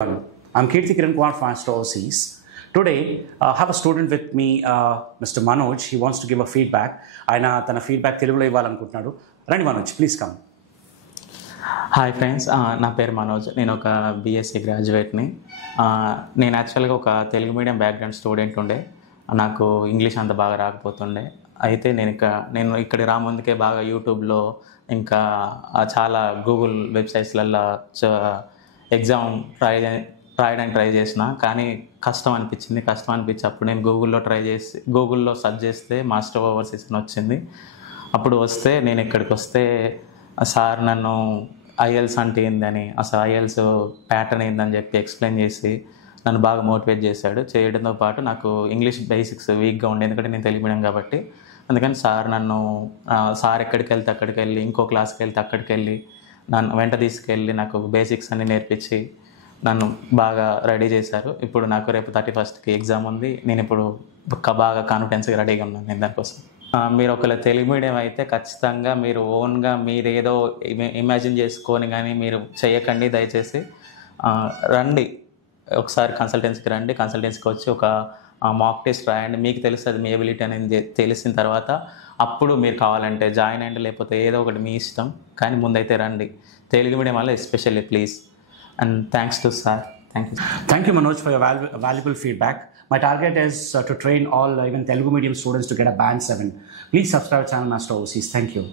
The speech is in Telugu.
I'm Kirti Kiran Kumar from Astro Overseas. Today, I have a student with me, Mr. Manoj. He wants to give a feedback. ఆయన తన ఫీడ్బ్యాక్ తెలుగులో ఇవ్వాలనుకుంటున్నాడు. రండి Manoj, please come. Hi friends, నా పేరు మనోజ్. నేను ఒక బీఎస్సీ గ్రాడ్యుయేట్ని. నేను యాక్చువల్గా ఒక తెలుగు మీడియం బ్యాక్గ్రౌండ్ స్టూడెంట్ ఉండే. నాకు ఇంగ్లీష్ అంత బాగా రాకపోతుండే. అయితే నేను ఇక్కడ రాముందుకే బాగా యూట్యూబ్లో ఇంకా చాలా గూగుల్ వెబ్సైట్స్లలో ఎగ్జామ్ రాయడానికి ట్రై చేసిన, కానీ కష్టం అనిపించి అప్పుడు నేను గూగుల్లో సెర్చ్ చేస్తే మాస్టర్ ఓవర్సీస్ అని వచ్చింది. అప్పుడు నేను ఇక్కడికి వస్తే సార్ నన్ను ఐఎల్స్ అంటే ఏందని, అసలు ఐఎల్స్ ప్యాటర్న్ ఏందని చెప్పి ఎక్స్ప్లెయిన్ చేసి నన్ను బాగా మోటివేట్ చేశాడు. చేయడంతో పాటు నాకు ఇంగ్లీష్ బేసిక్స్ వీక్గా ఉండే, ఎందుకంటే నేను తెలుగు మీడియం కాబట్టి. అందుకని సార్ ఎక్కడికి వెళ్తే అక్కడికి వెళ్ళి, ఇంకో క్లాస్కి వెళ్తే అక్కడికి వెళ్ళి నన్ను వెంట తీసుకెళ్ళి నాకు బేసిక్స్ అన్ని నేర్పించి నన్ను బాగా రెడీ చేశారు. ఇప్పుడు నాకు రేపు 31st ఎగ్జామ్ ఉంది. నేను ఇప్పుడు బాగా కాన్ఫిడెన్స్గా రెడీగా ఉన్నాను నేను దానికోసం. మీరు ఒకవేళ తెలుగు మీడియం అయితే ఖచ్చితంగా మీరు ఓన్గా మీరు ఏదో ఇమాజిన్ చేసుకొని కానీ మీరు చేయకండి. దయచేసి రండి, ఒకసారి కన్సల్టెన్సీకి రండి. కన్సల్టెన్సీకి వచ్చి ఒక మాక్ టెస్ట్ రాయండి. మీకు తెలుస్తుంది మీ ఎబిలిటీ అనేది. తెలిసిన తర్వాత అప్పుడు మీరు కావాలంటే జాయిన్ అయ్యండి, లేకపోతే ఏదో ఒకటి మీ ఇష్టం. కానీ ముందైతే రండి, తెలుగు మీడియం వల్ల especially please. And thanks to sir. Thank you, Manoj, for your valuable feedback. My target is to train all even Telugu medium students to get a band 7. Please subscribe to channel Master Overseas. Thank you.